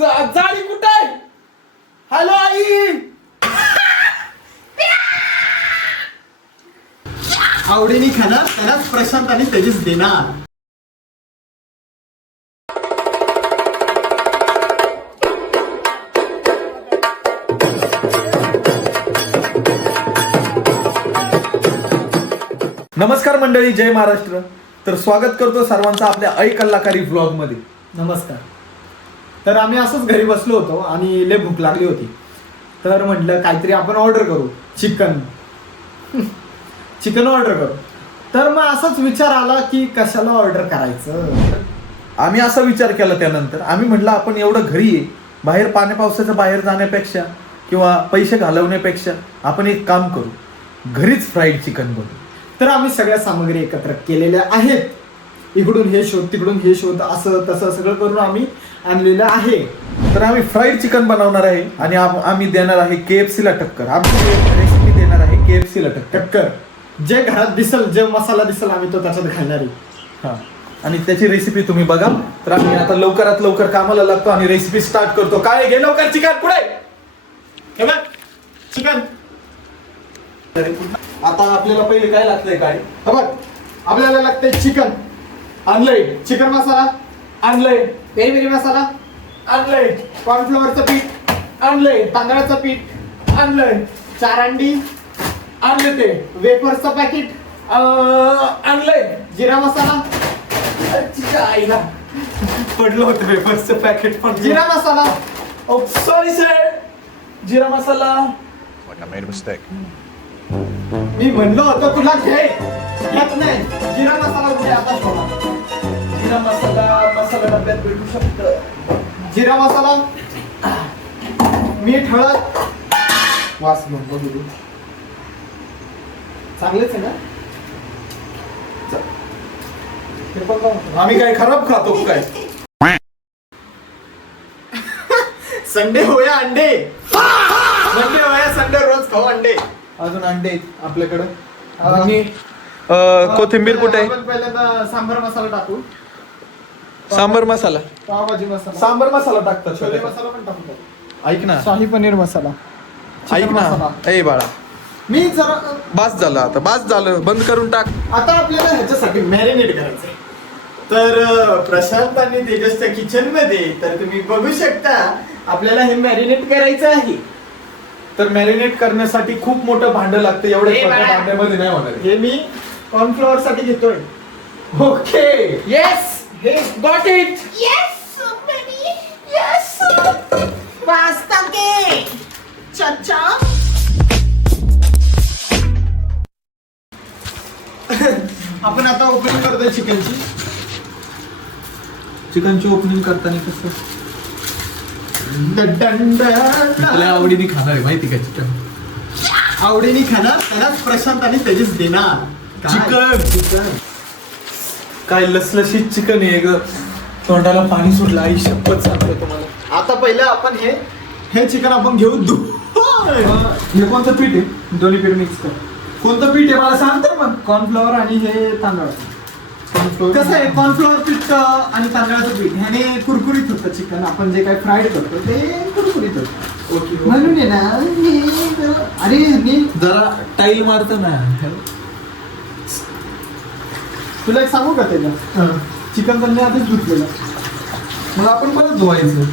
जाळी कुठे आहे? हॅलो आई. आवडीने खाणार त्यालाच प्रशांत आणि तेजस देणार. नमस्कार मंडळी, जय महाराष्ट्र. तर स्वागत करतो सर्वांचं आपल्या ऐ कलाकारी व्लॉग मध्ये. नमस्कार. तर आम्ही असंच घरी बसलो होतो आणि लय भूक लागली होती. तर म्हटलं काहीतरी आपण ऑर्डर करू. चिकन ऑर्डर करू. तर मग असाच विचार आला की कशाला ऑर्डर करायचं. आम्ही असा विचार केला. त्यानंतर आम्ही म्हटलं आपण एवढं घरी आहे, बाहेर पाण्या पावसाच्या बाहेर जाण्यापेक्षा किंवा पैसे घालवण्यापेक्षा आपण एक काम करू, घरीच फ्राईड चिकन बनवू. तर आम्ही सगळ्या सामग्री एकत्र केलेल्या आहेत. इकडून हे शोध तिकडून हे शोध असं तसं सगळं करून आम्ही आणलेलं आहे. तर आम्ही फ्राईड चिकन बनवणार आहे आणि आम्ही देणार आहे KFC ला टक्कर. आमची रेसिपी देणार आहे KFC ला टक्कर. जे घरात दिसल, जे मसाला दिसल आम्ही तो त्याच्यात घालणार आहे. हा, आणि त्याची रेसिपी तुम्ही बघा. तर आम्ही आता लवकरात लवकर कामाला लागतो आणि रेसिपी स्टार्ट करतो. काय घे लवकर चिकन पुढे. हे बघ चिकन. आता आपल्याला पहिले काय लागतंय? काय हे बघ आपल्याला लागतंय चिकन. आणलंय. चिकन मसाला आणलंय. पेरी पेरी मसाला आणलंय. कॉर्नफ्लॉवरचं पीठ आणलंय. तांदळाचं पीठ आणलंय. 4 अंडी आणलं. ते वेफर्सचं पॅकेट आणलंय. जिरा मसाला आईला पडलं होतं वेफर्सचं पॅकेट पण. जिरा मसाला सॉरी सर, जिरा मसाला. Like I made a mistake. मी म्हणलो होतो तुला घे, येत नाही. जिरा मसाला कुठे आता शोधा. जिरा मसाला डब्यात भेटू शकतं. जिरा मसाला, मीठ, हळद, वास म्हणतो मी. चांगलेच आहे ना? ते पण काय आम्ही काय खराब खातो काय? संडे होया अंडे. संडे होया संडे, रोज खाऊ अंडे. अजून अंडे आहेत आपल्याकडं. आणि कोथिंबीर कुठे आहे? आपण पहिल्यांदा सांबार मसाला टाकू. सांबर मसाला, पावभाजी मसाला, सांबर मसाला टाकतात. छोले मसाला पण टाकू. ऐक ना, शाही पनीर मसाला, ऐक चिकन ना. मसाला. ए बाळा, मी जरा बास झालं आता, बास झालं, बंद करून टाक. आता आपल्याला ह्याच्यासाठी मॅरिनेट करायचंय. तर प्रशांत आणि तेजसच्या किचन मध्ये तर तुम्ही बघू शकता आपल्याला हे मॅरिनेट करायचं आहे. तर मॅरिनेट करण्यासाठी खूप मोठं भांड लागतं. एवढ्या ए छोट्या बाळा. भांड्यामध्ये नाही होणार. हे मी कॉर्नफ्लॉवर साठी घेतोय. ओके, येस, हे got it. Yes, somebody. Yes. Basta que. Cha-cha. आपण आता ओपनिंग करतोय चिकनची. चिकनची ओपनिंग करताना कसं आवडीने आपल्या आवडीने खाणार आहे माहिती का चिकन. खाणार त्यालाच प्रशांत आणि तेजस देणार. चिकन काय लसलशीत चिकन आहे ग. तोंडाला पाणी सुटलं. आई शपथ सांगतो तुम्हाला. आता पहिलं आपण हे चिकन आपण घेऊ. हे कोणतं पीठ आहे? दोन्ही पीठ मिक्स कर. कोणतं पीठ आहे मला सांग तर मग. कॉर्नफ्लॉवर आणि हे तांदळाचं. कसं आहे, कॉर्नफ्लॉवर पीठ आणि तांदळाचं पीठ ह्याने कुरकुरीत होतं चिकन. आपण जे काही फ्राईड करतो ते कुरकुरीत होतं. ओके, म्हणून आहे ना अरे मी जरा टाईल मारतो ना. तुला एक सांगू का त्याला, चिकन त्यांनी आधीच धुतलेलं. मग आपण परत धुवायचं,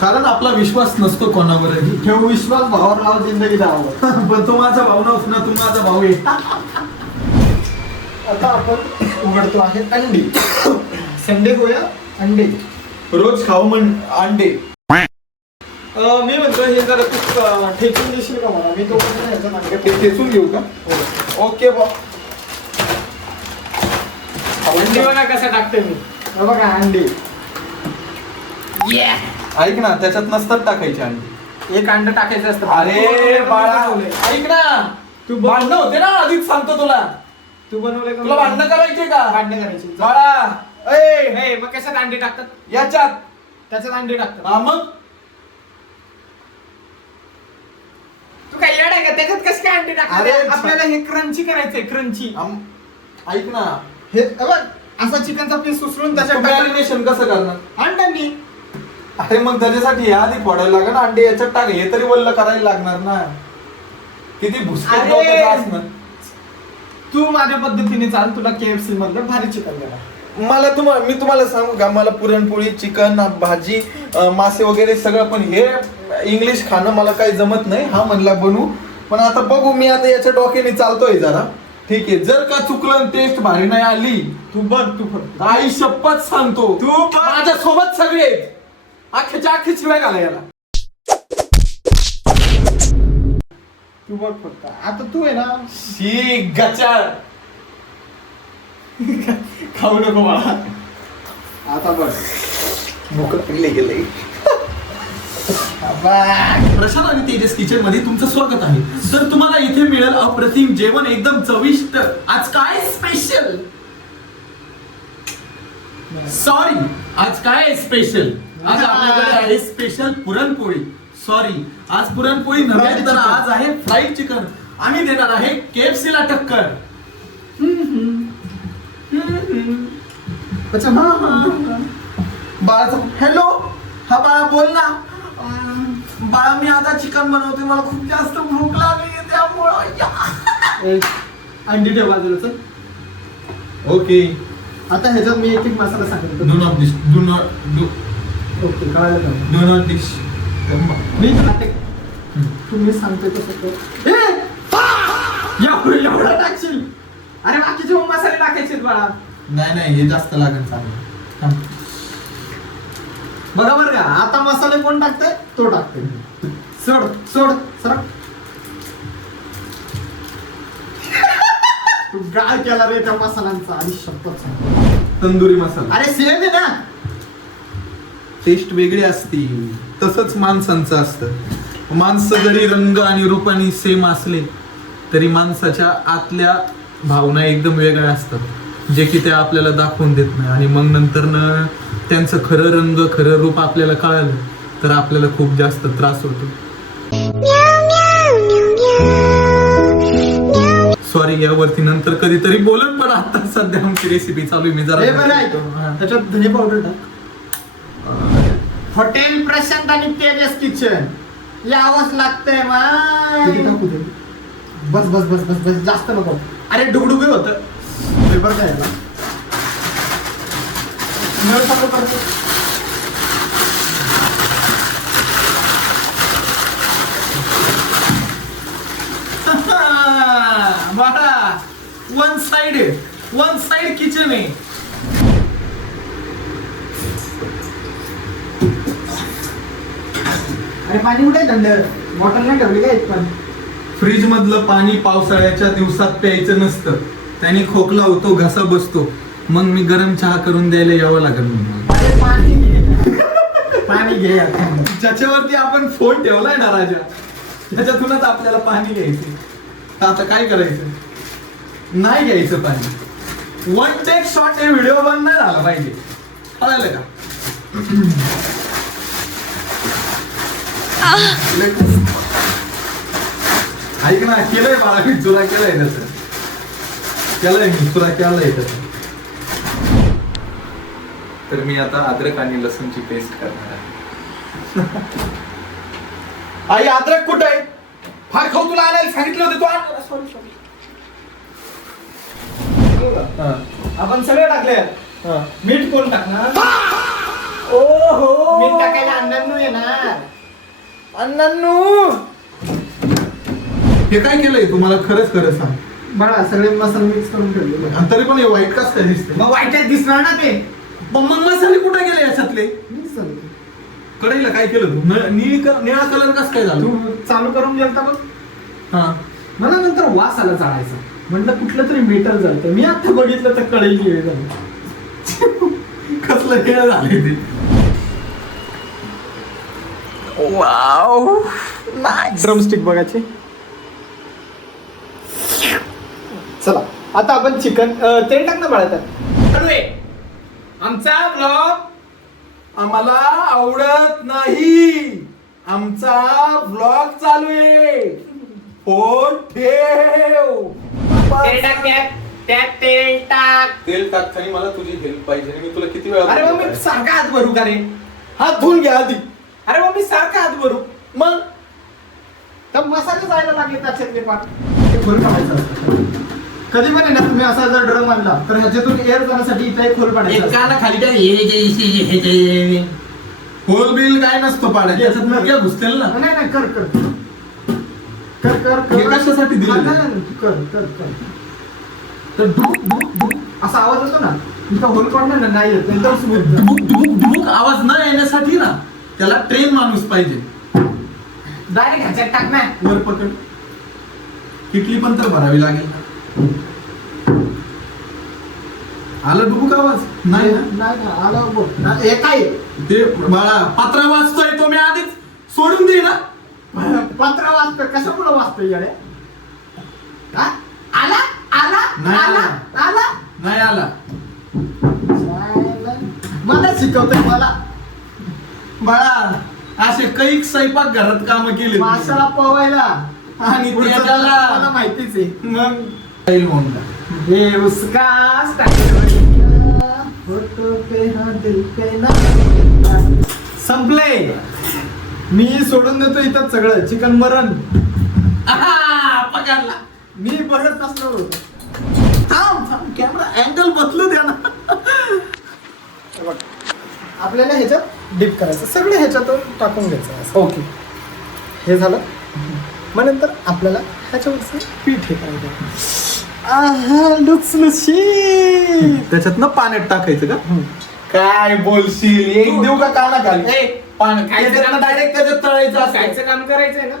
कारण आपला विश्वास नसतो कोणावरही. ठेव विश्वास, भावावर लाव, जिंदगी दावावर. पण तो माझा भाऊ नव्हता ना, तू माझा भाऊ आहे. आता आपण उघडतो आहे अंडी. संडे होया अंडे. रोज खाऊ म्हण अंडे. मी म्हणतो हे जरा तू ठेचून देशील का मला? मी तो ते ठेचून घेऊ का? ओके बा. अंडी बघा कसं टाकते मी. हे बघा अंडी. ऐक ना, त्याच्यात नसतात टाकायचे अंडे. एक अंड टाकायचं असतं. अरे बाळा, ऐक ना, तू भांडणं होते ना आधीच सांगतो तुला. तू बनवले का? तुला भांडणं करायचे का? भांडणं करायची. बाळा, ए मग कशात अंडी टाकतात? याच्यात. त्याच्यात अंडी टाकतात. हा मग तू काय येड आहे का? त्याच्यात कसं काय अंडी टाकतात? अरे, आपल्याला हे क्रंची करायचंय. क्रंची. ऐक ना, हे बघ असा चिकनचा पीस उचलून त्याच्यात मॅरिनेशन कसं करणार? अंड्यांनी. अरे मग त्याच्यासाठी हे आधी फोडायला लागेल ना अंडे, याच्यात टाक, हे तरी वल्ल करायला लागणार ना. किती भुसकट अरे! डोक्याचं असणार. तू माझ्या पद्धतीने चाल, तुला KFC मधलं भारी चिकन देणार. मी तुम्हाला सांगू का, मला पुरणपोळी, चिकन, भाजी, मासे वगैरे सगळं, पण हे इंग्लिश खाणं मला काही जमत नाही. हा म्हणला बनू, पण आता बघू, मी आता याच्या डोक्याने चालतोय जरा. ठीक आहे, जर का चुकलं टेस्ट भारी नाही आली, तू बघ, तू फक्त आई शपथ सांगतो, तू बघ. माझ्या सोबत सगळे अख्ख्याच्या अख्खे शिवाय घाला याला. तू बघ फक्त. आता तू आहे ना, शी गचाळ. खाऊ नको मला. आता बघ, भूक लागली गेले. प्रशांत आणि तेजस किचन मध्ये तुमचं स्वागत आहे. तर तुम्हाला इथे मिळेल अप्रतिम जेवण, एकदम चविष्ट. आज काय स्पेशल? सॉरी, आज काय स्पेशल? आज आपल्याकडे आहे स्पेशल पुरणपोळी. सॉरी, आज पुरणपोळी नव्हे, तर आज आहे फ्राईड चिकन. आम्ही देणार आहे KFC ला टक्कर. अच्छा, बाळा, हॅलो, हा बाळा बोल ना. बाळा, मी आता चिकन बनवते, मला खूप जास्त भूक लागली, त्यामुळं अंडी ठेव बाजूला चल. ओके. आता ह्याच्यात मी एक मसाला सांगतो. Do not dish, do not do okay, कळालं का? Do not dish. मी खाते, तुम्ही सांगतोय तसं कर. एवढं टाकशील? अरे बाकीचे मग मसाले टाकायचे बाळा. नाही, हे जास्त लागेल, चांगलं. बघा बरं का, आता मसाले कोण टाकते? तो टाकते. सोड सर. तू गाळ केला रे त्या मसाल्यांचा, आणि शपथ सांग. तंदुरी मसाला. अरे सेम आहे ना. टेस्ट वेगळी असती, तसंच माणसांचं असतं. माणसं जरी रंग आणि रूपाने सेम असले, तरी माणसाच्या आतल्या भावना एकदम वेगळ्या असतात, जे की ते आपल्याला दाखवून देत नाही. आणि मग नंतर न त्यांचं खरं रंग, खरं रूप आपल्याला कळालं, तर आपल्याला खूप जास्त त्रास होतो. सॉरी, यावरती नंतर कधीतरी बोलून, पण आता सध्या आमची रेसिपी चालू आहे. मी हे बरं आहे. जरा त्याच्यात धने पावडर टाक. हॉटेल प्रशांत आणि तेजस किचन यावंच लागतंय किती टाकू ते? बस जास्त नको. अरे डुगडुगे होत बरं काय ना. नळ चालू करतो. बघा, वन साइड किचन आहे. अरे पाणी कुठे थंड? बॉटल नाही ठेवली काय पण? फ्रीज मधलं पाणी पावसाळ्याच्या दिवसात प्यायचं नसतं, त्याने खोकला होतो, घसा बसतो. मग मी गरम चहा करून द्यायला यावं लागेल मला. अरे पाणी घे. पाणी घे यार. ज्याच्यावरती आपण फोन ठेवलाय ना राजा, त्याच्यातूनच आपल्याला पाणी घ्यायचं. तर आता काय करायचं? नाही घ्यायचं पाणी. वन टेक शॉट, हे व्हिडिओ बंद नाही झाला पाहिजे, कळालं का? ऐक ना, केलंय मला, मी तुला केलंय तसं. तर मी आता अद्रक आणि लसूणची पेस्ट करणार आहे. आई, अद्रक कुठे आहे? फार खाऊ तुला आणायला सांगितलं होतं, तू आण. सॉरी. आपण सगळे टाकले. मीठ कोण टाकणार? ओहो, मीठ टाकायला अण्णांनो येणार. अण्णांनो, हे काय केलंय तुम्हाला? खरंच सांग. बघा, सगळे मसाले मिक्स करून ठेवले. आणि तरी पण हे व्हाईट कसं काय दिसते? मग वाईटच दिसणार ना ते. मग मसाले कुठे गेले याच्यातले? मिक्स झालं. कढईला काय केलं तू? निळा कलर कसं काय झाला? तू चालू करून गेलता बघ. हा, मला नंतर वास आला चाळायचा. म्हटलं कुठलं तरी मेटल झालं. मी आता बघितलं तर कढई निळे झाली. कसलं निळं झालंय ते. वाव, ड्रमस्टिक बघायचे. चला, आता आपण चिकन तेल टाक ना बाळा. आमचा ब्लॉग आम्हाला आवडत नाही. आमचा ब्लॉग चालू आहे. फोन ठेव. तेल टाकताना मला तुझी हेल्प पाहिजे. मी तुला किती वेळा अरे मग मी सारखा हात भरू का रे? हात धुवून घ्या आधी. अरे मग मी सारखा हात भरू मग तर मसाले जायला लागले त्याच्यातले पाठ ते खोल पाडायचं असतं. कधी पण आहे ना तुम्ही असा जर ड्रम आणला तर ह्याच्यातून एअर जाण्यासाठी इथे एक खोल पाडायचं असतं. खाली काय होल बिल काय नसतो पाडायचं त्याच्यात मुर्ग्या घुसतील ना. नाही नाही कर कर कर कर कर हे कशासाठी दिलं? नाही, नाही, नाही, कर कर कर तर डुक डुक डुक असा आवाज येतो ना इथं होल पाडणार ना नाही येत एकदम स्मूथ. डुबुक डुबुक डुबुक आवाज न येण्यासाठी ना त्याला ट्रेन माणूस पाहिजे. डायरेक्ट ह्याच्यात टाक ना. वर पकड. किटली पण तर भरावी लागेल. आला डुबुक आवाज नाही ना? नाही ना आला बघ ना, हे काय ते बाळा पत्र वाचतोय तो मी आधीच सोडून दे ना. पत्र वाचतोय कसं पुढं वाचतोय याडे हा? आला आला नाही आला आला. आला नाही आला. मला शिकवतोय मला बाळा असे कैक स्वयंपाक घरात काम केले माशाला पवायला आणि पुढचं त्याला मला माहितीच आहे. मग काही म्हणता. ये उसका फोटो पे हाँ दिल पे ना. संपले. मी सोडून देतो इथं सगळं चिकन मरण. आहा, पकडला. मी बघत नसलो होतो. थांब थांब कॅमेरा अँगल बदलू द्या ना. हे बघ. आपल्याला ह्याच्यात डिप करायचं सगळं ह्याच्यातून टाकून घ्यायचं. ओके हे झालं. मग नंतर आपल्याला ह्याच्यावरचं पीठ हे करायचं. आहा लुसलुशी त्याच्यात पाण्यात टाकायचं का? काय बोलशील? एक देऊ का काना खाली? पाण्यात डायरेक्ट त्याच्यात तळायचं असं. खायचं काम करायचंय ना.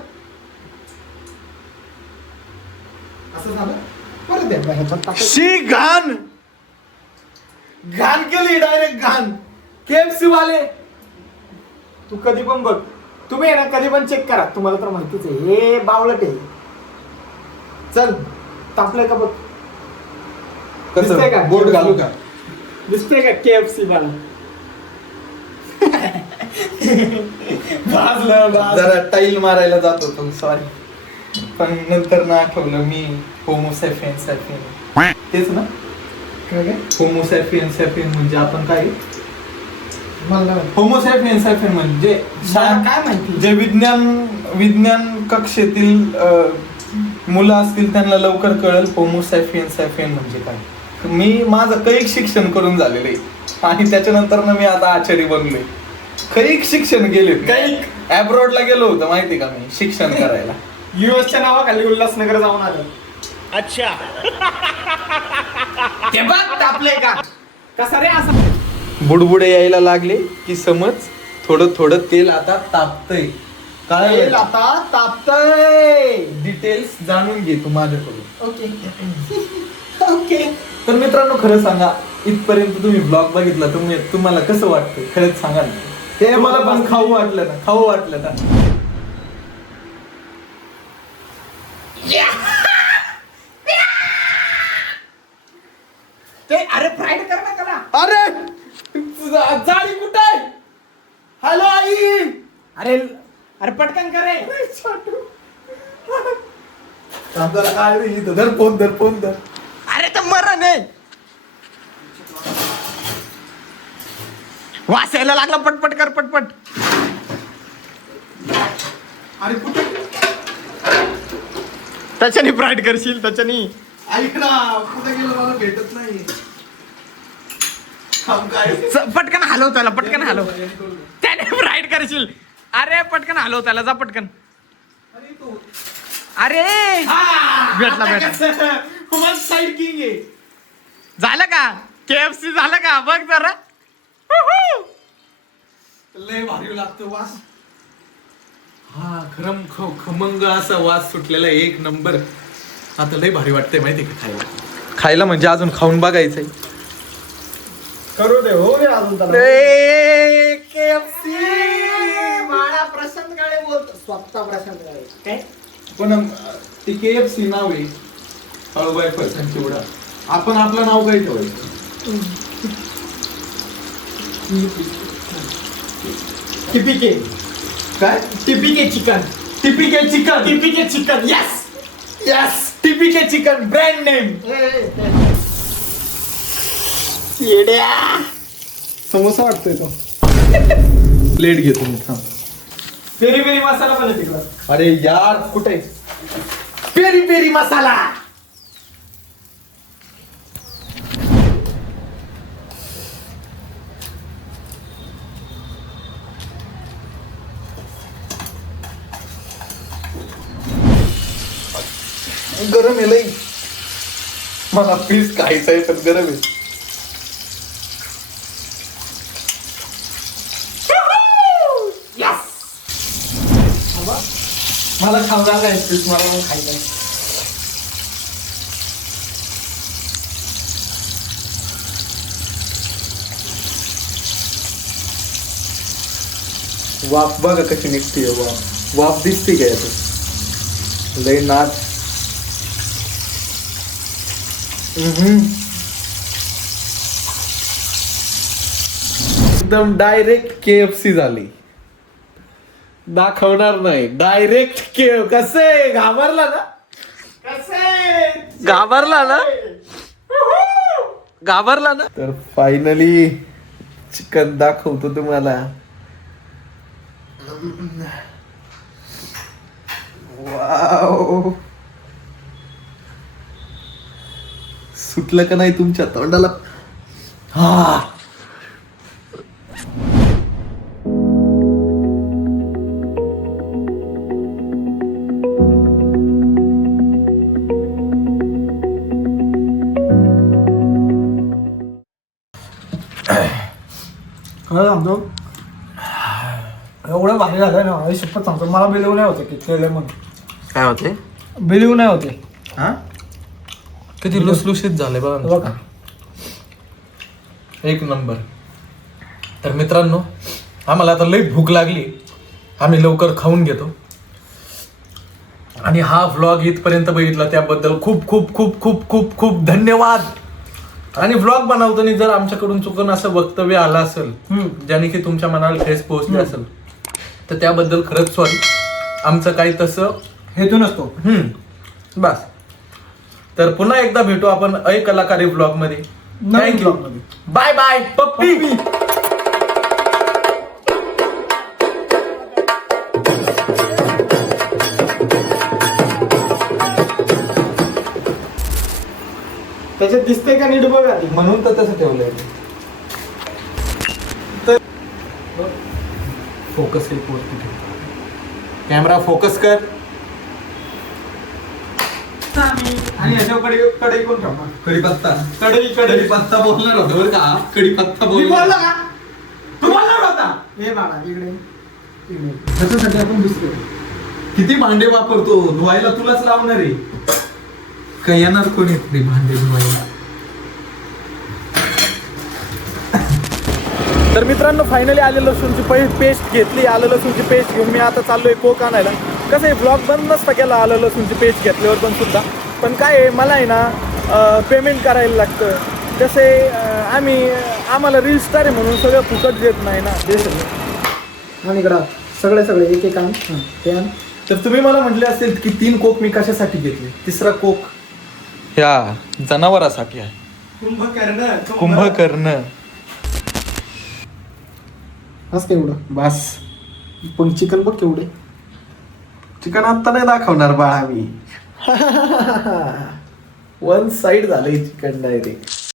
असं झालं परत एकदा ह्याच्यात टाकायचं. शी घाण घाण केली डायरेक्ट घाण. KFC वाले तू कधी पण बघ तुम्ही आहे ना कधी पण चेक करा तुम्हाला तर माहितीच आहे हे बावळट आहे. चल तापलंय का बघ. दिसतंय का? कसं बोट घालू का? दिसतंय का KFC वाला. जरा टाईल मारायला जात होतो सॉरी पण नंतर ना आठवलं मी होमोसॅपियन सॅपियन तेच ना. काय काय होमोसॅपियन सॅपियन म्हणजे आपण काय मला नाही माहिती. होमोसॅपियन सॅपियन म्हणजे मला काय माहिती. जे विज्ञान कक्षेतील मुलं असतील त्यांना लवकर कळेल होमोसॅपियन सॅपियन म्हणजे काय. मी माझं कैक शिक्षण करून झालेलं आहे आणि त्याच्यानंतर ना मी आता आचार्य बनलोय. कैक शिक्षण गेले कैक? अब्रॉडला गेलो होतो माहिती का मी शिक्षण करायला. युएसच्या नावाखाली उल्हासनगर जाऊन आलं. अच्छा. ते बघ तापले का कसा रे असं. बुडबुडे यायला लागले की समज थोडं थोडं तेल आता तापतंय. काय तेल आता तापतय. डिटेल्स जाणून घे तू माझ्याकडून. ओके ओके तर मित्रांनो खरं सांगा इथपर्यंत तुम्ही ब्लॉग बघितला तुम्हाला कसं वाटतं खरंच सांगा ना. ते मला पण खाऊ वाटलं ना. ते अरे फ्राईड कर ना त्याला. अरे जाळी कुठे आहे? हॅलो आई. अरे अरे पटकन करे. धर फोन धर. अरे तर मरण आहे. वास यायला लागला पटपट कर पटपट. अरे कुठे त्याच्यानी फ्राईड करशील त्याच्यानी. ऐक ना कुठे गेलं मला भेटत नाही. पटकन हलव त्याला पटकन हलव. त्याने फ्राईड करशील. अरे पटकन हलव त्याला जा पटकन. अरे भेटला साईड किंग आहे. झालं का KFC झालं का बघ जरा. लय भारी लागतो वास. हा खमंग असा वास सुटलेला एक नंबर. आता लय भारी वाटतंय माहिती का खायला म्हणजे अजून खाऊन बघायचंय. करू दे हो रे अजून KFC माळा प्रशांत गाळे बोलतो स्वतः प्रशांत गाळे काय पण ते KFC नाव आहे हळूबाई फरसाण चिवडा. आपण आपलं नाव काय ठेवायचं? TPK काय? TPK chicken. TPK chicken yes TPK chicken brand name. येड्या समोसा वाटतोय तो. प्लेट घेतो मी थांब. पेरी पेरी मसाला पण तिकडं. अरे यार कुठे पेरी पेरी मसाला. गरम आहे लई. मला पीस खायचं आहे पण गरम आहे. मला खावला नाही पीस, मला पण खायचं आहे. वाफ बघा कशी निघते वाफ. वाफ दिसते का यात लय नाच. एकदम डायरेक्ट KFC झाली. दाखवणार नाही डायरेक्ट कसे घाबरला ना. घाबरला ना. घाबरला ना. तर फायनली चिकन दाखवतो तुम्हाला. वाव सुटलं का नाही तुमच्या तोंडाला. हा खरं सांगतो, एवढं भारी झालं ना, आई शपथ सांगतो, मला बिलीव नाही होते की केलं म्हणून. काय होते बिलीव नाही होते. हा किती लुसलुशीत झाले बघा बघा. एक नंबर. तर मित्रांनो आम्हाला आता लई भूक लागली. आम्ही लवकर खाऊन घेतो. आणि हा व्लॉग इथपर्यंत बघितला त्याबद्दल खूप खूप खूप खूप खूप खूप धन्यवाद. आणि व्लॉग बनवताना जर आमच्याकडून चुकून असं वक्तव्य आलं असेल ज्याने की तुमच्या मनाला ठेस पोहोचली असेल तर त्याबद्दल खरंच सॉरी. आमचं काही तसं हेतू नसतो. बस. तर पुन्हा एकदा भेटू आपण अय कलाकारी व्लॉग मध्ये. नवीन vlog मध्ये. बाय बाय पप्पी. त्याच्यात दिसते का नीट बघा ती. म्हणून तर तसं ठेवलंय. फोकस एक वरती ठेव. कॅमेरा फोकस कर. आणि ह्याच्याकडे कढई कोण ठेवणार? कढीपत्ता. कढई कढीपत्ता बोलणार होतो बरं का. कढीपत्ता मी बोलला बोलला. का? तू बोलणार होता. हे बाळा इकडे ह्याच्यासाठी आपण दुसरे किती भांडे वापरतो धुवायला तुलाच लावणार आहे. काय येणार कोणी तरी भांडे धुवायला. तर मित्रांनो फायनली आलं लसूणची पेस्ट घेतली. आलं लसूणची पेस्ट घेऊन मी आता चाललोय कोक आणायला. कसं आहे ब्लॉग बंद नसता केला आलं लसूणची पेस्ट घेतल्यावर पण सुद्धा. पण काय आहे मला आहे ना पेमेंट करायला लागतं. तसे आम्हाला रील स्टार आहे म्हणून सगळं फुकट देत नाही ना देश. आणि इकडं सगळे एक एक आण. ते आण. तर तुम्ही मला म्हटले असेल की 3 कोक मी कशासाठी घेतले. तिसरा कोक ह्या जनावरासाठी आहे. कुंभकर्ण. बस केवढं बस. पण चिकन बघ केवढे. चिकन आत्ता नाही दाखवणार बाळा मी. वन साइड झालंय चिकन डायरेक्ट.